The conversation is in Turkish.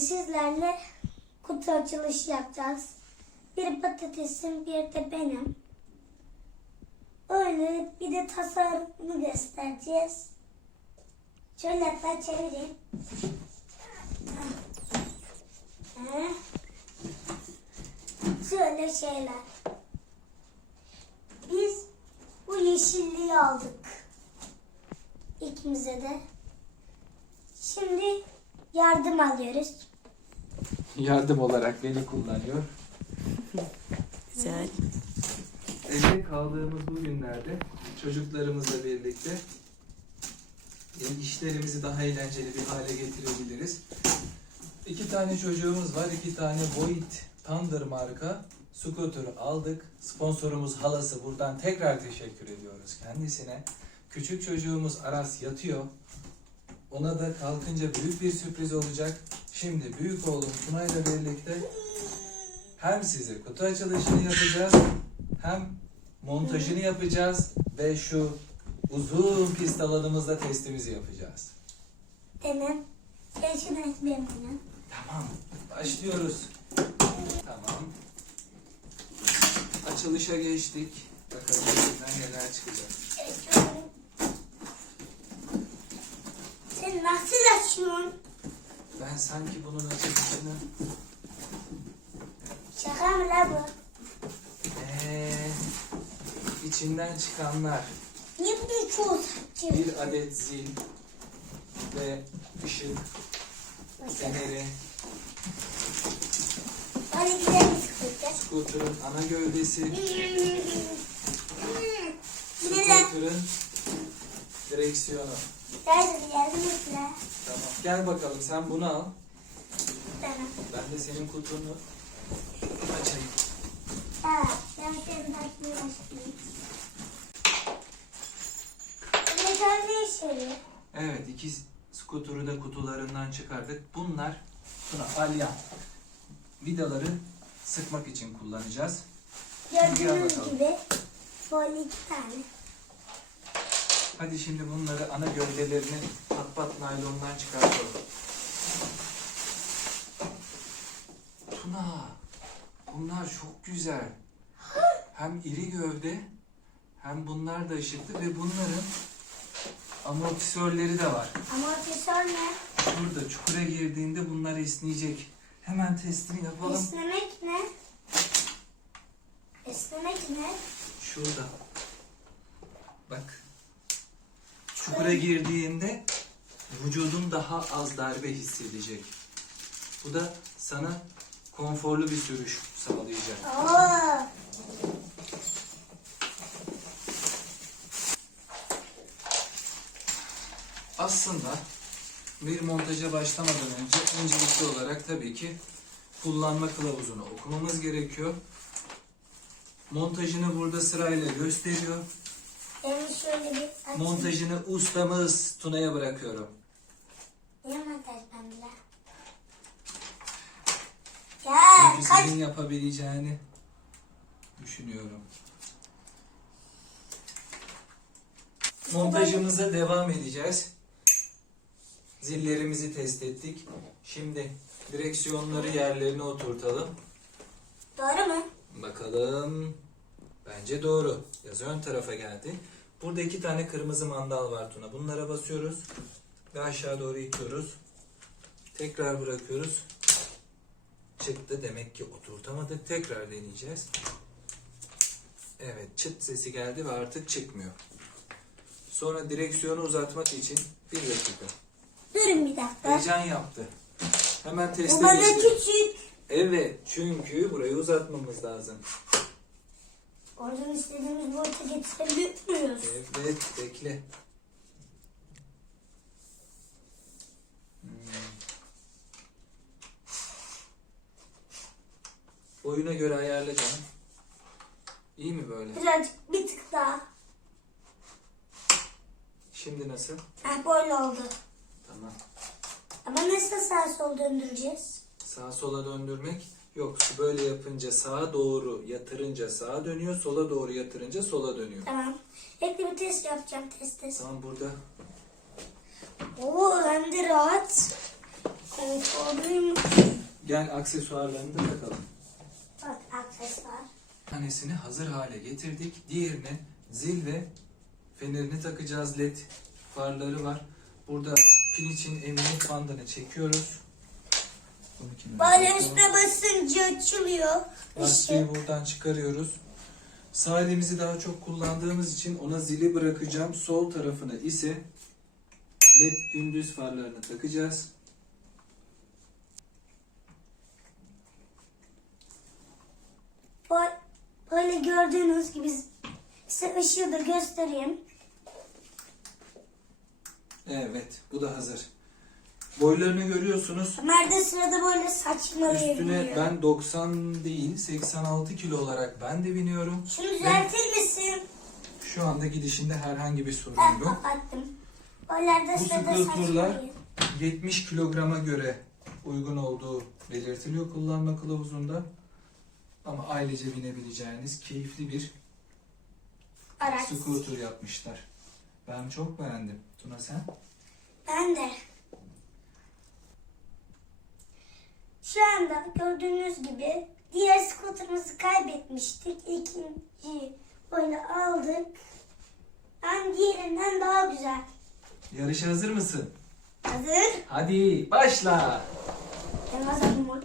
sizlerle kutu açılışı yapacağız. Bir patatesim, bir de benim. Öyle bir de tasarımını göstereceğiz. Şöyle hatta çevireyim. Şöyle şeyler. Biz bu yeşilliği aldık. İkimize de. Şimdi yardım alıyoruz. Yardım olarak beni kullanıyor. Güzel. Evde kaldığımız bu günlerde çocuklarımızla birlikte işlerimizi daha eğlenceli bir hale getirebiliriz. İki tane çocuğumuz var. iki tane Void Thunder marka scooter aldık. Sponsorumuz halası. Buradan tekrar teşekkür ediyoruz kendisine. Küçük çocuğumuz Aras yatıyor. Ona da kalkınca büyük bir sürpriz olacak. Şimdi büyük oğlum Tuna ile birlikte hem size kutu açılışını yapacağız hem montajını yapacağız ve şu uzun pist alanımızda testimizi yapacağız. Tamam. Şunu ekmeğim bana. Tamam, başlıyoruz. Tamam. Açılışa geçtik. Bakalım içinden neler çıkacak. Açıyorum. Sen nasıl açıyorsun? Ben sanki bunun açılışını... Şaka mı la bu? Ee, içinden çıkanlar. Niye bunu çoğu saçıyor? Bir adet zil ve ışık, feneri, Hadi gidelim sıkılacak. scooter'ın ana gövdesi, Bir de lan. scooter'ın direksiyonu. Et la. Tamam. Gel bakalım sen bunu al. Tamam. Ben de senin kutunu açayım. Ha, ben senin. Ne kadar işleri? Evet iki skuturu da kutularından çıkardık. Bunlar buna alyan vidaları sıkmak için kullanacağız. Gördüğünüz gibi böyle iki tane. Hadi şimdi bunları ana gövdelerini pat pat naylondan çıkartalım. Tuna, bunlar çok güzel. Hem iri gövde hem bunlar da ışıklı ve bunların amortisörleri de var. Amortisör ne? Burada çukura girdiğinde bunlar esneyecek. Hemen testini yapalım. Esnemek ne? Esnemek ne? Şurada. Bak. Çukura girdiğinde vücudun daha az darbe hissedecek. Bu da sana konforlu bir sürüş sağlayacak. Oo. Aslında bir montaja başlamadan önce öncelikli olarak tabii ki kullanma kılavuzunu okumamız gerekiyor. Montajını burada sırayla gösteriyor. Şöyle bir açayım. Montajını ustamız Tuna'ya bırakıyorum. Niye montaj bende? Ya Çünkü kaç senin yapabileceğini düşünüyorum. Montajımıza devam edeceğiz. Zillerimizi test ettik. Şimdi direksiyonları yerlerine oturtalım. doğru mu? Bakalım. Bence doğru. Yazı ön tarafa geldi. Burada iki tane kırmızı mandal var Tuna. Bunlara basıyoruz. Ve aşağı doğru itiyoruz. Tekrar bırakıyoruz. Çıktı. Demek ki oturtamadık. Tekrar deneyeceğiz. Evet. Çıt sesi geldi ve artık çıkmıyor. Sonra direksiyonu uzatmak için bir dakika. Durun bir dakika. Heyecan yaptı. Hemen Bu teste bana geçti. küçük. Evet. Çünkü burayı uzatmamız lazım. Oradan istediğimiz boyuta getirebiliyoruz. Evet, bekle. Hmm. Boyuna göre ayarla canım. İyi mi böyle? Birazcık bir tık daha. Şimdi nasıl? Ha böyle oldu. Tamam. Ama nasıl sağ sol döndüreceğiz? Sağa sola döndürmek yok. Böyle yapınca sağa doğru yatırınca sağa dönüyor. Sola doğru yatırınca sola dönüyor. Tamam. Bekle bir test yapacağım test test. Tamam burada Oo hem de rahat. Oradaymış. Gel aksesuarlarını da takalım. Bak aksesuar. Bir tanesini hazır hale getirdik. Diğerini zil ve fenerini takacağız. LED farları var. Burada pil için emniyet bandını çekiyoruz. Koyalım. üstüne basınca açılıyor. Lastiği Işık. buradan çıkarıyoruz. Sağ elimizi daha çok kullandığımız için ona zili bırakacağım. Sol tarafına ise led gündüz farlarını takacağız. Böyle, böyle gördüğünüz gibi size ışığı da göstereyim. Evet, bu da hazır. Boylarını görüyorsunuz. Ömer de sırada böyle saçmalayabiliyor. Üstüne ben 90 değil 86 kilo olarak ben de biniyorum. Şunu düzeltir misin? şu anda gidişinde herhangi bir sorun Ben yok. kapattım. Böylerde Bu sırada saçmalayın. 70 kilograma göre uygun olduğu belirtiliyor kullanma kılavuzunda. Ama ailece binebileceğiniz keyifli bir Araç. scooter yapmışlar. Ben çok beğendim. Tuna sen? Ben de. Şu anda gördüğünüz gibi diğer skuterımızı kaybetmiştik. İkinci böyle aldık. Ben diğerinden daha güzel. Yarışa hazır mısın? Hazır. Hadi başla. Ben hazırım.